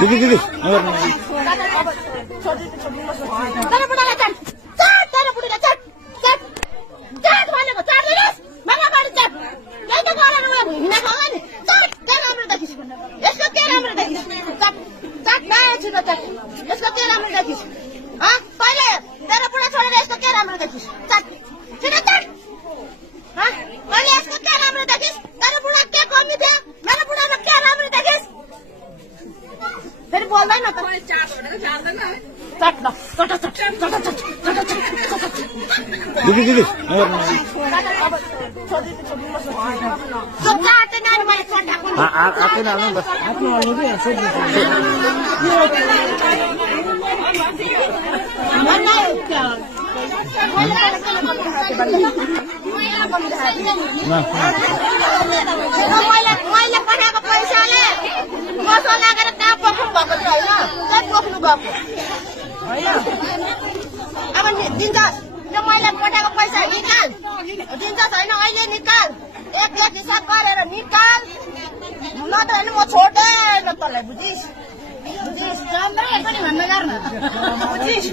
दिदी दिदी तेरो बुढालाई चाट चाट तेरो बुढीलाई चाट चाट चाट भनेको चाट्दैनस् मलाई गाडी चाट त्यही त गरेर उयो हिँड्न खाऊ नि चाट के राम्रो देखिस् यसको के राम्रो देखिस् चाट चाट नयाँ छु चाट यसको के राम्रो देखिस् पहिले तेरो बुढा छोडेर यसको के राम्रो देखिस् चाट छिटो चाट पहिले यसको के राम्रो देखिस् तेरो बुढा के कमी थियो मेरो बुढामा के राम्रो देखिस् फेरि बोल्दैन त चाट न दिदी दिदी आते ना बस मैले पठाएको पैसाले कसो लागेर कहाँ पोख्नु भएको छ होइन कहाँ पोख्नु भएको अब दिन्छस् त्यो मैले पठाएको पैसा निकाल दिन्छस् होइन अहिले निकाल एक हिसाब गरेर निकाल न त होइन म छोड्दैन तँलाई बुझिस् राम्रै पनि भन्न गर्नु बुझिस्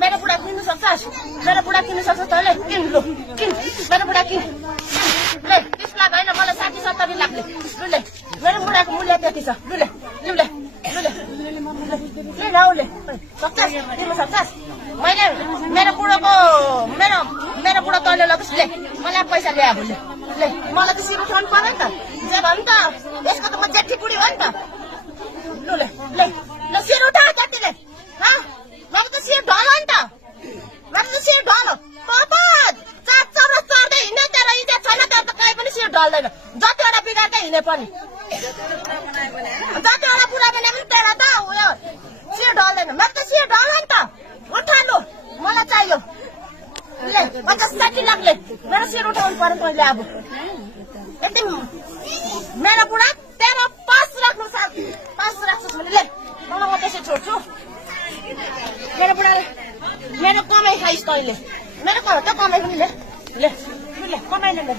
मेरो बुढा किन्नु सक्छस् मेरो बुढा किन्नु सक्छ तैँले किन लु किन मेरो बुढा किन ले 30 लाख होइन मलाई 60-70 लाखले लुले मेरो बुढाको मूल्य त्यति छ लुले लुले लुले ले राउले सक्छस् किन्नु सक्छस् मैले मेरो बुढा तैँले लगिस् ले मलाई पैसा ल्याए भोलि ले मलाई त सिर उठाउनु पर्यो नि त जे भन्नु त यसको त म जेठी बुढी हो नि त लुले ले ल सिर उठा जतिले मेरो त सिर ढल नि त मेरो त सिर ढल पापा चार चौरा चढ्दै हिँड्ने तेरो इज्जत छैन तर त कहीँ पनि सिर ढल्दैन जतिवटा बिगार्दै हिँडे पनि जतिवटा बुढा भने पनि तेरो त उयो सिर ढल्दैन मेरो त सिर ढल नि त उठाल्नु मलाई चाहियो ले 50-60 लाखले मेरो सिर उठाउनु पर्यो तैँले अब यति मेरो बुढा तेरो 5 राख्नु साथ 5 राख्छस् भने ले मलाई म त्यसै छोड्छु मेरो बुढाले मेरो कमाइ खाइस् तैँले मेरो त कमाइ पनि ले ले ले कमाइले ले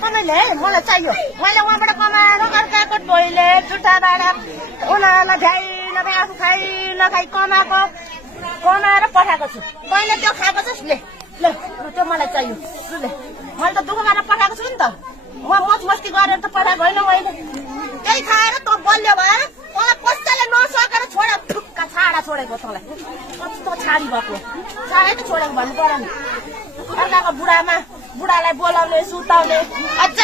कमाइले मलाई चाहियो मैले उहाँबाट कमाएर अर्काको टोइले जुत्ताबाट उनीहरूलाई भ्याइ नभए आफू खाइ नखाइ कमाएर पठाएको छु तैँले त्यो खाएको छस् ले ले त्यो मलाई चाहियो ले मैले त दुःख गरेर पठाएको छु नि त म मच मस्ती गरेर त पठाएको होइन मैले त्यही खाएर त बलियो भएर मलाई कसैले नसकेर छोडे ठुक्का छाडा छोडेको तँलाई कस्तो छाडी भएको छाडै त छोडेको भन्नु पर्यो नि अर्काको बुढालाई बोलाउने सुताउने अझ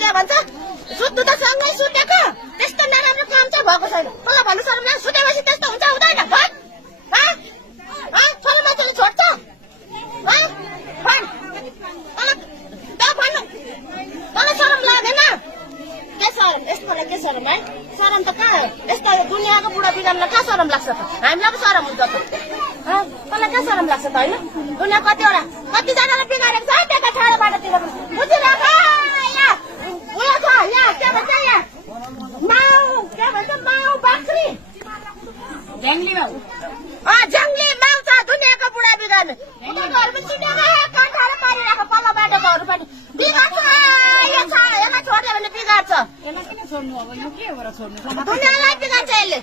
के भन्छ सुत्नु त सँगै सुतेको त्यस्तो नराम्रो काम चाहिँ भएको छैन तँलाई भन्नु सक्नु सुतेपछि त्यस्तो हुन्छ हुँदैन छोरो मान्छेले छोड्छ तँलाई शरम लागेन के शरम यस्तोलाई के शरम है शरम त कहाँ यस्तो दुनियाँको बुढा बिरामीलाई कहाँ शरम लाग्छ त हामीलाई पो शरम हुन्छ त तँलाई कहाँ शरम लाग्छ त होइन दुनियाँ कतिजनाले बिगारेको छ त्यता ठाडो बाटोतिर बुझिराख उयो छ यहाँ के भन्छ यहाँ माउ बाख्री जङ्गली माउ छ दुनियाँको बुढा बिगार्ने उनीहरू पनि सुनेको काँठाले पारिरहेको पल्लो बाटोकोहरू पनि बिगार्छ यसलाई छोड्यो भने बिगार्छ दुनियाँलाई बिगार्छ यसले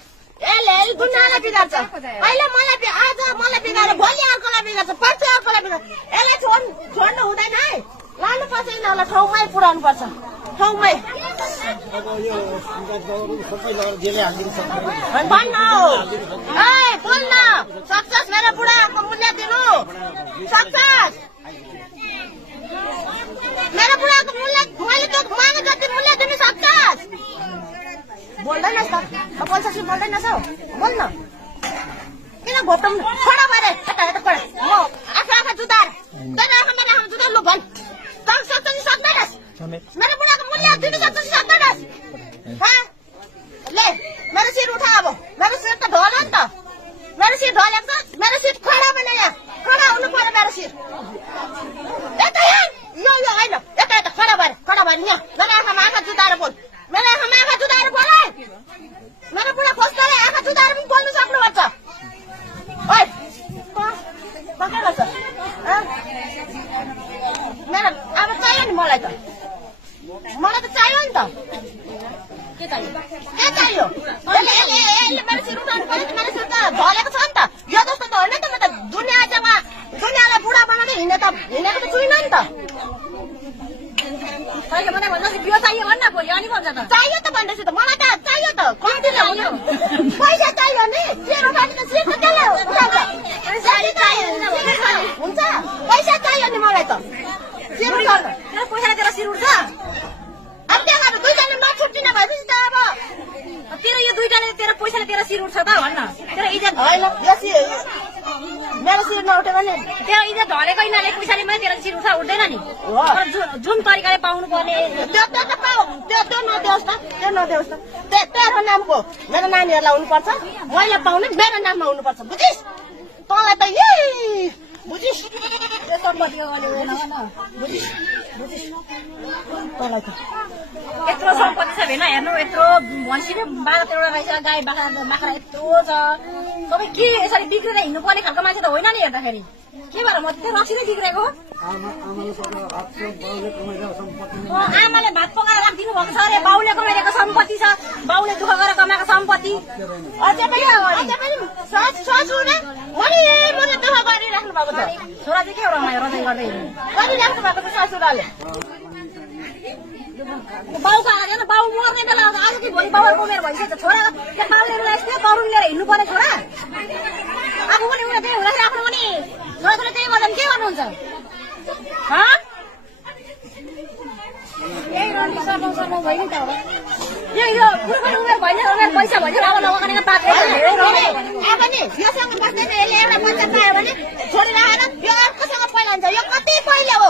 दुनियाँलाई बिगार्छ अहिले आज मलाई बिगार्यो भोलि अर्कोलाई बिगार्छ पर्सि अर्कोलाई बिगार्छ यसलाई छोड्नु हुँदैन है लानुपर्छ यिनीहरूलाई ठाउँमै पुऱ्याउनु पर्छ ठाउँमै बोल्न सक्छस् मेरो बुढाको मूल्य दिनु सक्छस् मेरो बुढाको मूल्य मैले त मागे जति मूल्य दिनु सक्छस् बोल्दैनस् त बोल्छस् कि बोल्दैनस् हौ बोल्न किन घोप्टाउनु छोडा भरे यता खडा म आँखा जुदाएर तैँले आँखामा जुदा लु भन् तँ सक्छस् कि सक्दैनस् मेरो बुढाको मूल्य दिनु सक्छस् कि सक्दैनस् ले मेरो सिर उठा अब मेरो सिर त ढल नि त मेरो सिर ढलेको छ मेरो सिर खडा भने यहाँ खडा हुनु पर्यो मेरो सिर यता यो होइन यता खडा भएर यहाँ मेरो आँखामा आँखा जुदाएर बोल मेरो आँखामा आँखा जुदाएर बोल मेरो बुढा खोज्दाले आँखा जुदाएर पनि बोल्नु सक्नुपर्छ ओइ के गर्छ मेरो अब चाहियो नि मलाई त नि त के चाहियो यसले मेरो सिर उठाउनु पर्यो मेरो सिर त ढलेको छ नि त यो जस्तो त होइन त म त दुनियाँलाई बुढा बनाउँदै हिँडेको त छुइनँ नि त अहिले मलाई भन्दा बियो चाहियो भन्न भोलि अनि भन्छ त चाहियो त भन्दैछु त मलाई त चाहियो त कम्ती चाहियो पैसा चाहियो नि सिर उठाउने त सिर त त्यसले उठाउँछ हुन्छ पैसा चाहियो नि मलाई त सिर उठाउनु तेरो पैसाले तेरो सिर उठ्छ अब त्यहाँ अब दुईजना नछुट्टिन भएपछि त अब तेरो यो दुईटाले तेरो पैसाले तेरो सिर उठ्छ त भन्न तेरो इज्जत होइन मेरो सिर नउठ्यो भने तेरो इज्जत ढलेको यिनीहरूले पैसाले पनि तेरो सिर उठ्छ उठ्दैन नि जुन तरिकाले पाउनु पर्ने त्यो नदेओस् त तेरो नामको मेरो नानीहरूलाई हुनुपर्छ मैले पाउने मेरो नाममा हुनुपर्छ बुझिस् तँलाई त बुझिस् त्यो सम्पत्तिको तँलाई त यत्रो सम्पत्ति छ भेना हेर्नु यत्रो भैँसी र 12-13 रहेछ गाई बाख्रा यत्रो छ तपाईँ के यसरी बिग्रेर हिँड्नु पर्ने खालको मान्छे त होइन नि हेर्दाखेरि के भएर म त्यो रक्सी नै बिग्रेको आमाले भात पकाएर राखिदिनु भएको छ अरे बाउले कमाइरहेको सम्पत्ति छ बाउले दुःख गरेर कमाएको सम्पत्ति अझै पनि ससुरले मरिमरि दुःख गरिराख्नु भएको छ छोरा चाहिँ के हो रमायो रजाइ गर्दै गरिराख्नु भएको छ ससुराले बाउको हालेन बाउ मर्ने बेला आज कि भोलि बाउको उमेर भइसक्यो छोरा त्यो बाउले यस्तो तरुण लिएर हिँड्नु पर्ने छोरा आफू पनि उयो त्यही हुँदाखेरि आफ्नो पनि छोराछोरी त्यही गर्दा के गर्नुहुन्छ यही रन्डी सर्नु भयो नि त यो कुरो पनि उमेर भएन उमेर पैसा भएन अब नगनेको पात्र अब नि योसँग बस्दैन यसले एउटा बच्चा पायो भने छोरी राखेर यो अर्कोसँग पहिला हुन्छ यो कति पहिले हो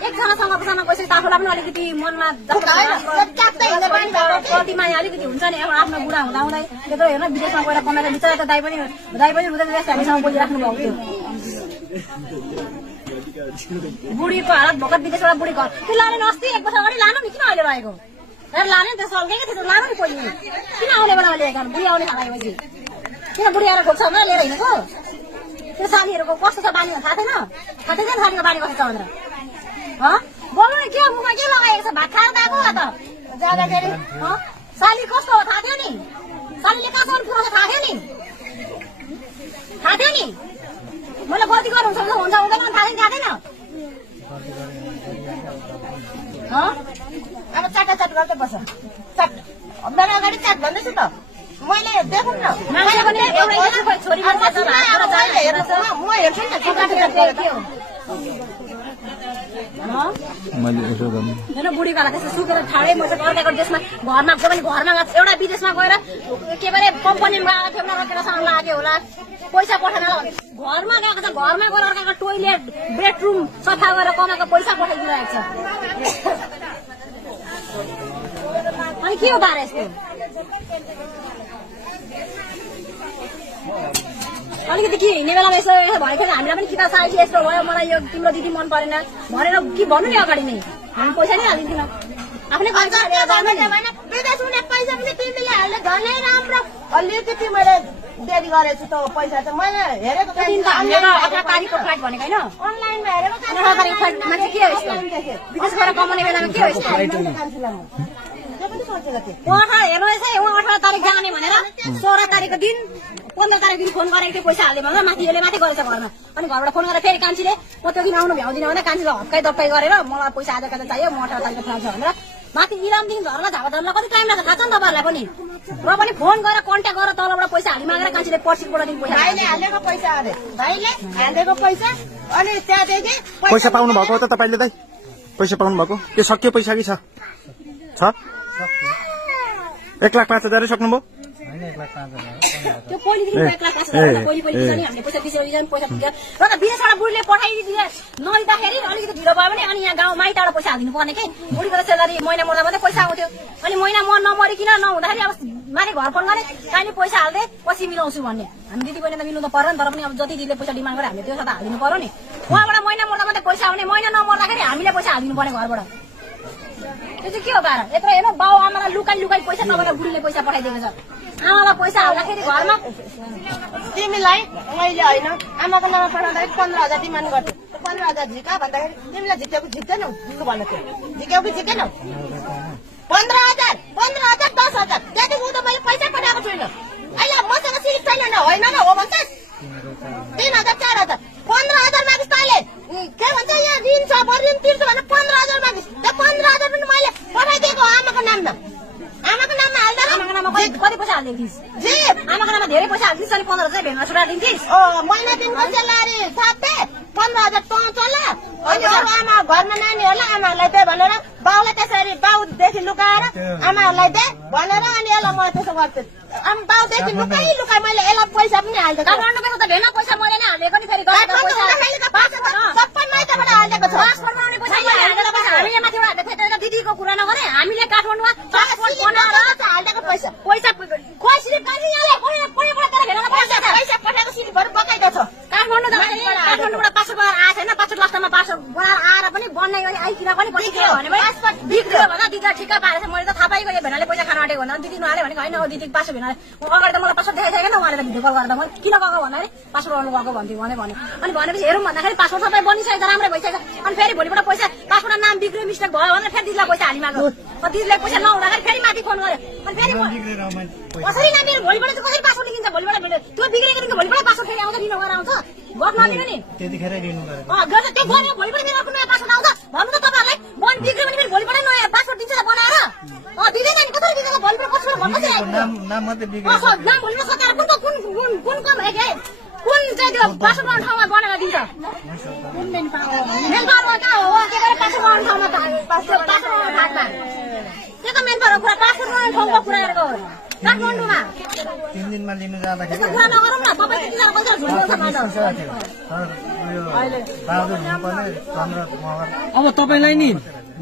एकजनासँग पैसा त आफूलाई पनि अलिकति मनमा प्रतिमा अलिकति हुन्छ नि अब आफ्नो बुढा हुँदाहुँदै त्यत्रो हेर्न विदेशमा गएर कमाएर बिचरा त दाइ पनि रुँदै हामीसँग बोलिराख्नु भएको थियो बुढीको हालत भर्खर विदेशबाट बुढी घर त्यो लाने अस्ति 1 वर्ष अगाडि लानु नि किन अहिले रहेको लाने नि त्यसो अल्गेको थियो लानु नि पहिले किन आउने बेला अहिले बुढी आउने खाएपछि किन बुढी आएर खोज्छ भनेर लिएर हिँडेको त्यो सानीहरूको कस्तो छ बानी थाहा थिएन सानीको बानी कस्तो छ भनेर बोल्नु नि के मुखमा के लगाएको छ भात खाएर गएको होला त जाँदाखेरि साली कस्तो हो थाहा थियो नि सालीले कहाँसम्म पुऱ्याउँछ थाहा थियो नि मैले गल्ती गर्नुहुन्छ हुन्छ हुँदैन थाहा थिएन अब चाट गर्दै बस्छ चाट मेरो अगाडि चाट भन्दैछु त मैले देखौँ न छोरी म हेर्छु नि बुढीको हालत त्यस्तो सुकेर ठाडै म चाहिँ अर्काको देशमा घरमा गयो भने घरमा एउटा विदेशमा गएर के भरे कम्पनीमा गएको थियो रकेटासँग लाग्यो होला पैसा पठाएर घरमा गएको छ घरमा गएर अर्काको टोइलेट बेडरुम सफा गरेर कमाएको पैसा पठाइदिइरहेको छ अनि के हो बारे यस्तो अलिकति के हिँड्ने बेलामा यसो भयो थियो हामीलाई पनि किताब साइज यस्तो भयो मलाई यो तिम्रो दिदी मन परेन भनेर के भन्नु नि अगाडि नै हामी पैसा नै हालिदिन्थ्यौँ आफ्नै खर्च विदेश हुने पैसा पनि तिमीले हाल्ने झनै राम्रो अलिकति मैले देरी गरेछु त पैसा चाहिँ मैले हेरेको 18 तारिकको फ्लाइट भनेको होइन अनलाइनमा हेरेको 18 तारिकको फ्लाइटमा चाहिँ के हो यस्तो विदेश गएर कमाउने बेलामा के हो यस्तो उहाँ हेर्नु रहेछ उहाँ 18 तारिक जाने भनेर 16 तारिकको दिन 15 तारिक दिन फोन गरेको थियो पैसा हाल्ने भनेर माथि यसले माथि गरेछ घरमा अनि घरबाट फोन गरेर फेरि कान्छीले म त्यो दिन आउनु भ्याउँदिनँ भने कान्छीले हप्काइ दप्काइ गरेर मलाई पैसा आज कता चाहियो म 18 तारिकको फ्लाइट छ भनेर माथि इरामदेखि झर्ला झापाझर्ला कति टाइम लाग्छ थाहा छ नि तपाईँहरूलाई पनि र पनि फोन गरेर कन्ट्याक्ट गरेर तलबाट पैसा हालि मागेर कान्छीले पर्सिबाट दिन पैसा भाइले हालेको पैसा अरे भाइले हालेको पैसा अनि त्यहाँदेखि पैसा पाउनु भएको त तपाईँले दाइ पैसा पाउनु भएको के सकियो पैसा कि छ 1,05,000 सक्नुभयो त्यो पहिलेदेखि 1,05,000 हामीले पैसा दिइसकेको पैसा दिन्छ र त विदेशबाट बुढीले पठाइदिए नदिँदाखेरि अलिकति ढिलो भयो भने अनि यहाँ गाउँ माइतबाट पैसा हालिदिनु पर्ने के बुढीको त सेलरी महिना मर्दा मात्रै पैसा आउँथ्यो अनि महिना नमरिकन नहुँदाखेरि अब माथि घर फोन गर्ने कहिले पैसा हाल्दै पछि मिलाउँछु भन्ने हामी दिदी बहिनी त मिल्नु त पर्यो नि तर पनि अब जति दिदीले पैसा डिमान्ड गरे हामीले त्यो त हालिदिनु पर्यो नि उहाँबाट महिना मर्दा मात्रै पैसा आउने महिना नमर्दाखेरि हामीले पैसा हालिदिनु पर्ने घरबाट त्यो चाहिँ के हो बाह्र यत्रो हेर्नु बाउ आमालाई लुकाई पैसा नभएर बुढीले पैसा पठाइदिएको छ आमालाई पैसा हाल्दाखेरि घरमा तिमीलाई मैले होइन आमाको नाममा पठाउँदाखेरि 15,000 डिमान्ड गर्थ्यो 15,000 झिका भन्दाखेरि तिमीलाई झिक्यो कि झिक्दैनौ झिक्नु भन्नु थियो झिक्यौ कि झिकेनौ 15,000 10,000 त्यति उता मैले पैसा पठाएको छुइनँ अहिले मसँग सिट छैन न होइन न हो भन्छ 3,000 4,000 15,000 मागिस् तैँले के भन्छ यहाँ ऋण छ म ऋण तिर्छु भने 15,000 मागिस् त्यो 15,000 पनि मैले पठाइदिएको आमाको नाममा हाल्दा आमाको नाममा कति पैसा हालिदिन्थिस् जी आमाको नाममा धेरै पैसा हालिदिस् अनि 15,000 भेट्न सुरा दिन्थिस् महिना दिनको सेलारी थाप्थे 15,000 चल्ला अनि अरू आमा घरमा नानीहरूलाई आमाहरूलाई दे भनेर बाउलाई त्यसरी बाउदेखि लुकाएर आमाहरूलाई दे भनेर अनि यसलाई म त्यसो गर्थेँ बाउदेखि लुकाइ मैले यसलाई पैसा पनि हाल्दिएको काठमाडौँको त भेट्न पैसा मैले नै हालेको नि फेरि सबै माइतबाट हालेको छ हामीले माथिबाट हालेको दिदीको कुरा नगरे हामीले काठमाडौँमा हालेको पैसा कसरी पैसा पठाएको सिलिपहरू बकाइको छ काठमाडौँबाट पासपोर्ट आएको छैन पासपोर्ट लास्टमा पासपोर्ट बनाएर आएर पनि बन्ने गरी आइकिन पनि पछि के भने बिग्रियो भन्दा दिदीलाई ठिक्का पारेछ मैले त थाहा पाइगयो यो भेनाले पैसा खान आँटेको भन्दा दिदी नहाले भने होइन दिदीको पासपोर्ट भेनाले अगाडि त मलाई पासपोर्ट देखाइसकेको छैन उहाँले त भिडियो कल गर्दा मैले किन गएको भन्दाखेरि पासपोर्ट गर्नु गएको भन्थ्यो भन्यो अनि भनेपछि हेरौँ भन्दाखेरि पासपोर्ट सबै बनिसकेको राम्रै भइसक्यो अनि फेरि भोलिपल्ट पैसा पासपोर्टको नाम बिग्रियो मिस्टेक भयो भनेर फेरि दिदीलाई पैसा हालिमाग्यो दिदीलाई पैसा नहुँदाखेरि फेरि माथि फोन गर्यो अनि फेरि कसरी नानीहरू भोलिपल्ट चाहिँ कसरी पासपोर्ट लिन्छ भोलिपल्ट त्यो बिग्रेको दिन भोलिपल्ट पासपोर्ट फेरि आउँछ लिनु गएर आउँछ गफ नलिनु नि त्यतिखेरै लिनु गरेको त्यो गऱ्यो भोलिपल्ट मेरो अर्को नयाँ पासपोर्ट आउँछ भन्नु त तपाईँहरूलाई बन बिग्रियो भने फेरि भोलिपल्ट नयाँ पासपोर्ट दिन्छ बनाएर दिँदैन नि कसरी दिन्छ भोलिपल्ट कसरी भन्नु नाम मात्रै बिग्रेको नाम भोलिपल्ट सकाएर कुन कम कुन चाहिँ त्यो पासपोर्ट बनाउने ठाउँमा बनाएर दिन्छ मेन पावर कहाँ हो के गरेर पासपोर्ट बनाउने ठाउँमा पासपोर्ट बनाउने ठाउँमा त्यो त मेन पावर कुरा पासपोर्ट बनाउने ठाउँको कुरा गरेको हो काठमाडौँमा 3 दिनमा लिनु जाँदाखेरि कुरा नगरौँ न तपाईँ त्यतिजना कसरी झुल्छ अब तपाईँलाई नि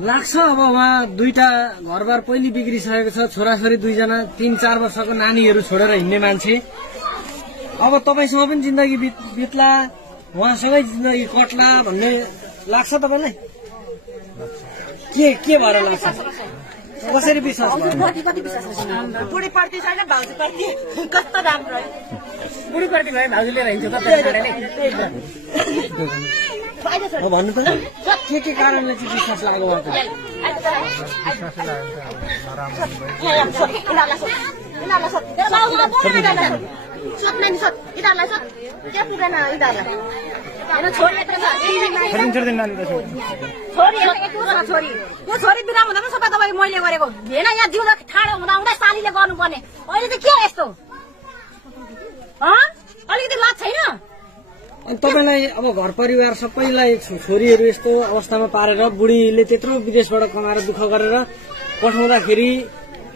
लाग्छ अब उहाँ दुईटा घरबार पहिले बिग्रिसकेको छ छोराछोरी 2 जना 3-4 वर्षको नानीहरू छोडेर हिँड्ने मान्छे अब तपाईँसँग पनि जिन्दगी बित्ला उहाँसँगै जिन्दगी कट्ला भन्ने लाग्छ तपाईँलाई के भएर लाग्छ कसरी विश्वास बुढीप्रति छैन भाउजूप्रति कस्तो राम्रो बुढीप्रति भयो भाउजूले हिँड्छ भन्नु त के कारणले चाहिँ विश्वास लाग्यो उहाँको छोरी बिना हुँदा पनि सबै तपाईँ मैले गरेको हेन यहाँ जिउँदा ठाडो हुँदा हुँदै सालीले गर्नुपर्ने अहिले चाहिँ के हो यस्तो अलिकति लाज छैन अनि तपाईँलाई अब घर परिवार सबैलाई छोरीहरू यस्तो अवस्थामा पारेर बुढीले त्यत्रो विदेशबाट कमाएर दुःख गरेर पठाउँदाखेरि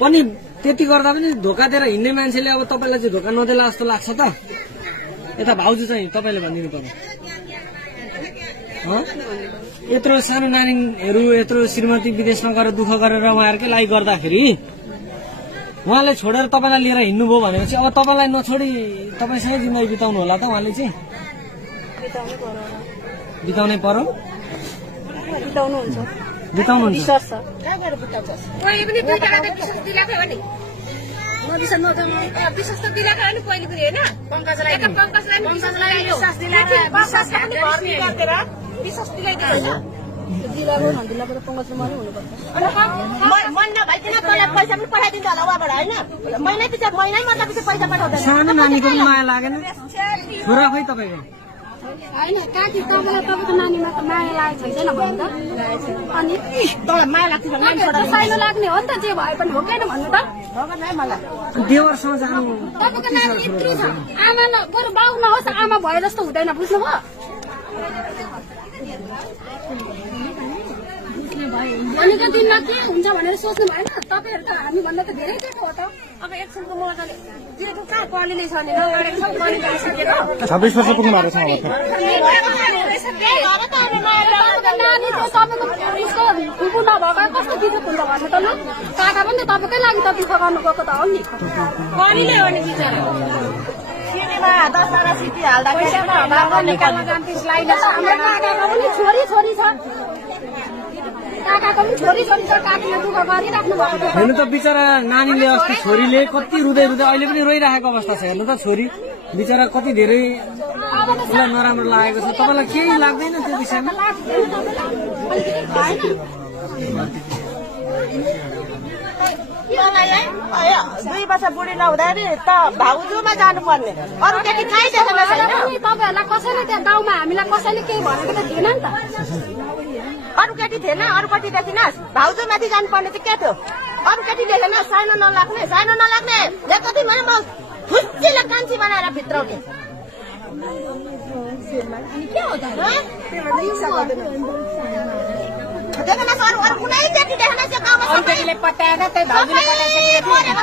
पनि त्यति गर्दा पनि धोका दिएर हिँड्ने मान्छेले अब तपाईँलाई चाहिँ धोका नदेला जस्तो लाग्छ त यता भाउजू चाहिँ तपाईँले भनिदिनु पर्यो यत्रो सानो नानीहरू यत्रो श्रीमती विदेशमा गएर दुःख गरेर उहाँहरूकै लागि गर्दाखेरि उहाँले छोडेर तपाईँलाई लिएर हिँड्नुभयो भनेपछि अब तपाईँलाई नछोडी तपाईँसँगै जिन्दगी बिताउनु होला त उहाँले चाहिँ बिताउनै पर्यो बिताउनुहुन्छ विश्वास त दिलाएको होइन पहिले पनि होइन पङ्कजलाई विश्वास दिलाइदिएको मन नभइकन तँलाई पैसा पनि पठाइदिन्छ होला उहाँबाट होइन महिनै पछि पैसा पठाउँदैन सानो नानीको पनि माया लागेन छोरा खोइ तपाईँको होइन काकी तपाईँको नानीमा त माया लागेको छैन भन्नु त अनि तँलाई माया लाग्छ साइनो लाग्ने हो नि त जे भए पनि हो किन भन्नु त देवरसँग जानु तपाईँको नानी यत्रो छ आमा बरु बाउ नहोस् आमा भए जस्तो हुँदैन बुझ्नुभयो भनेको दिनमा के हुन्छ भनेर सोच्नु भएन तपाईँहरू त हामीभन्दा त धेरै जेठो हो त अब एकछिनको मजाले जेठो कहाँ कलिले छ नि नगरेको सब कलि गइसकेको 26 वर्ष पुग्नु भएको छ नानी चाहिँ तपाईँको उसको फुपू नभएको कस्तो बिजुक हुन्छ भन्नु त ल काका पनि त तपाईँकै लागि त दुःख गर्नु गएको त हो नि कलिले हो नि बिचरा 10 सिटी हाल्दा निकाल्न जान्थ्यो हाम्रो काकाको पनि छोरी छ काकाको पनि छोरी छोरी छ, काकीले दुःख गरिराख्नु भएको थियो। हेर्नु त बिचरा नानीले अस्ति छोरीले कति रुँदै रुँदै अहिले पनि रोइराखेको अवस्था छ। हेर्नु त छोरी बिचरा कति धेरै उसलाई नराम्रो लागेको छ। तपाईँलाई केही लाग्दैन त्यो विषयमा? मलाई है 2 वर्ष बुढी नहुँदाखेरि त भाउजूमा जानुपर्ने, अरू केटी थाहै छैन। तपाईँहरूलाई कसैले त्यहाँ गाउँमा हामीलाई कसैले केही भनेको त थिएन नि त। अरू केटी थिएन, अरू केटी देखिनस्, भाउजूमाथि जानुपर्ने चाहिँ के थियो? अरू केटी देखेन, सानो नलाग्ने कति भने म खुसीले कान्छी बनाएर भित्राउने। देखेन अरू कुनै केटी देखेन त्यो गाउँमा सबैले पटाएर त्यही भाउजूले पटाएको